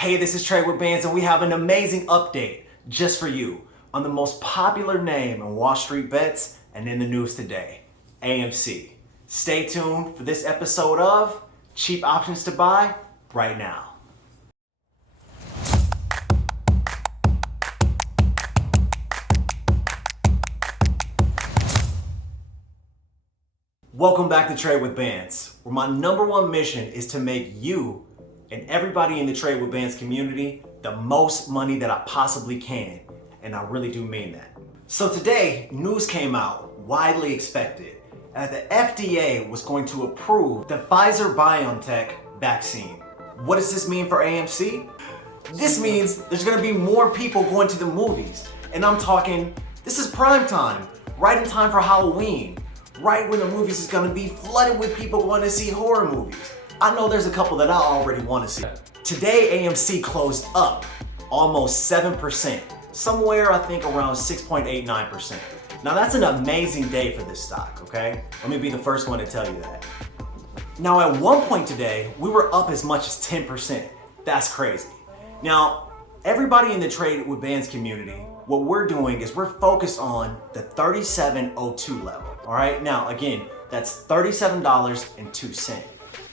Hey, this is Trade with Bands, and we have an amazing update just for you on the most popular name in Wall Street bets and in the news today, AMC. Stay tuned for this episode of Cheap Options to Buy right now. Welcome back to Trade with Bands, where my number one mission is to make you and everybody in the Trade with Bands community the most money that I possibly can. And I really do mean that. So today, news came out, widely expected, that the FDA was going to approve the Pfizer-BioNTech vaccine. What does this mean for AMC? This means there's gonna be more people going to the movies. And I'm talking, this is prime time, right in time for Halloween, right when the movies is gonna be flooded with people going to see horror movies. I know there's a couple that I already want to see. Today, AMC closed up almost 7%, somewhere I think around 6.89%. Now that's an amazing day for this stock, okay? Let me be the first one to tell you that. Now at one point today, we were up as much as 10%. That's crazy. Now, everybody in the Trade with Bands community, what we're doing is we're focused on the 37.02 level, all right? Now again, that's $37.02.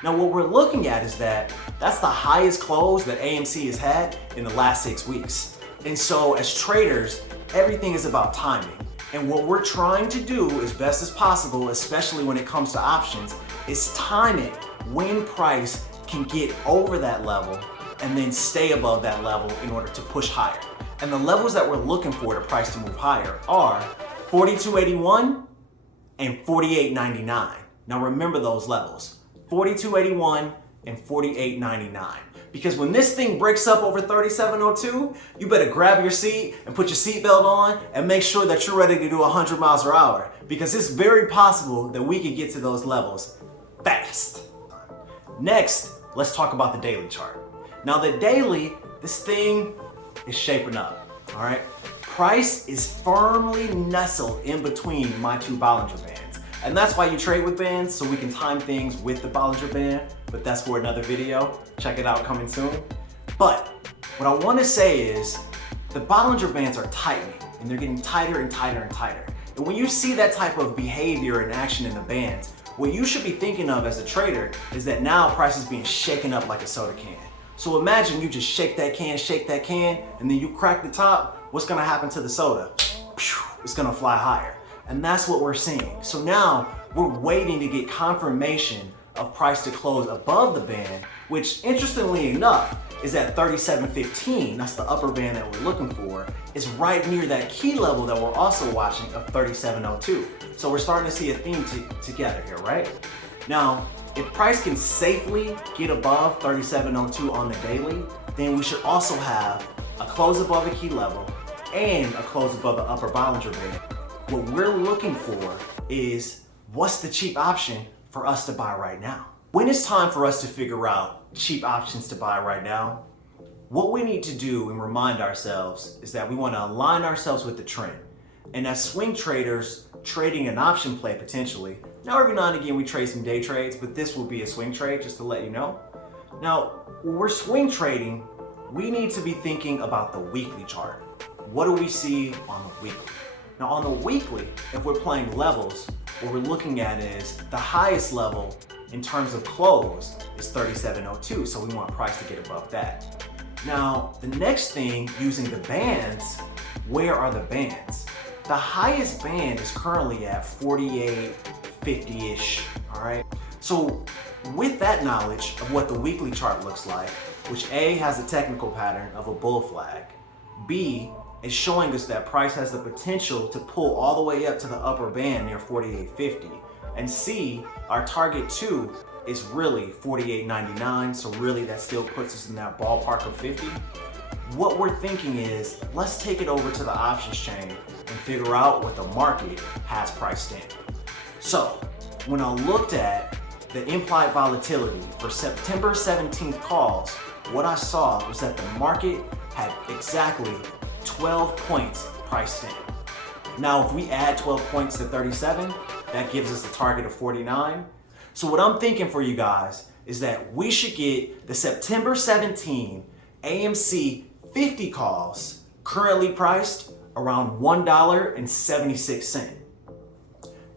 Now what we're looking at is that's the highest close that AMC has had in the last 6 weeks. And so as traders, everything is about timing. And what we're trying to do as best as possible, especially when it comes to options, is time it when price can get over that level and then stay above that level in order to push higher. And the levels that we're looking for the price to move higher are 42.81 and 48.99. Now remember those levels. 42.81 and 48.99. Because when this thing breaks up over 37.02, you better grab your seat and put your seatbelt on and make sure that you're ready to do 100 miles per hour. Because it's very possible that we can get to those levels fast. Next, let's talk about the daily chart. Now the daily, this thing is shaping up, all right? Price is firmly nestled in between my two Bollinger Bands. And that's why you trade with bands, so we can time things with the Bollinger Band, but that's for another video. Check it out, coming soon. But what I wanna say is the Bollinger Bands are tightening, and they're getting tighter and tighter and tighter. And when you see that type of behavior and action in the bands, what you should be thinking of as a trader is that now price is being shaken up like a soda can. So imagine you just shake that can, and then you crack the top, what's gonna happen to the soda? It's gonna fly higher. And that's what we're seeing. So now we're waiting to get confirmation of price to close above the band, which interestingly enough is at 37.15. That's the upper band that we're looking for. It's right near that key level that we're also watching of 37.02. So we're starting to see a theme together here, right? Now, if price can safely get above 37.02 on the daily, then we should also have a close above a key level and a close above the upper Bollinger Band. What we're looking for is what's the cheap option for us to buy right now? When it's time for us to figure out cheap options to buy right now, what we need to do and remind ourselves is that we want to align ourselves with the trend. And as swing traders trading an option play potentially, now every now and again we trade some day trades, but this will be a swing trade just to let you know. Now, when we're swing trading, we need to be thinking about the weekly chart. What do we see on the weekly? Now on the weekly, if we're playing levels, what we're looking at is the highest level in terms of close is 37.02, so we want price to get above that. Now, the next thing, using the bands, where are the bands? The highest band is currently at 48.50-ish, all right? So with that knowledge of what the weekly chart looks like, which A, has a technical pattern of a bull flag, B, is showing us that price has the potential to pull all the way up to the upper band near 48.50. And C, our target 2 is really 48.99, so really that still puts us in that ballpark of 50. What we're thinking is, let's take it over to the options chain and figure out what the market has priced in. So, when I looked at the implied volatility for September 17th calls, what I saw was that the market had exactly 12 points priced in. Now, if we add 12 points to 37, that gives us a target of 49. So what I'm thinking for you guys is that we should get the September 17 AMC 50 calls currently priced around $1.76.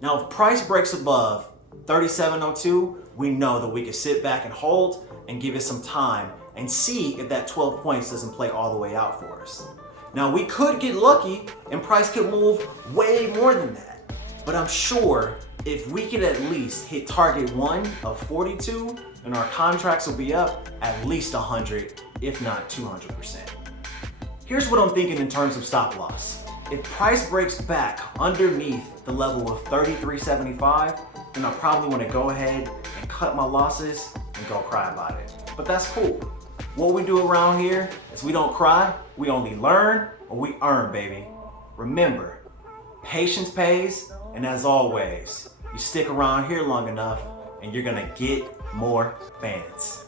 Now, if price breaks above 37.02, we know that we can sit back and hold and give it some time and see if that 12 points doesn't play all the way out for us. Now, we could get lucky and price could move way more than that, but I'm sure if we could at least hit target 1 of 42, and our contracts will be up at least 100, if not 200%. Here's what I'm thinking in terms of stop loss. If price breaks back underneath the level of 33.75, then I probably want to go ahead and cut my losses and go cry about it. But that's cool. What we do around here is we don't cry, we only learn or we earn, baby. Remember, patience pays, and as always, you stick around here long enough and you're gonna get more fans.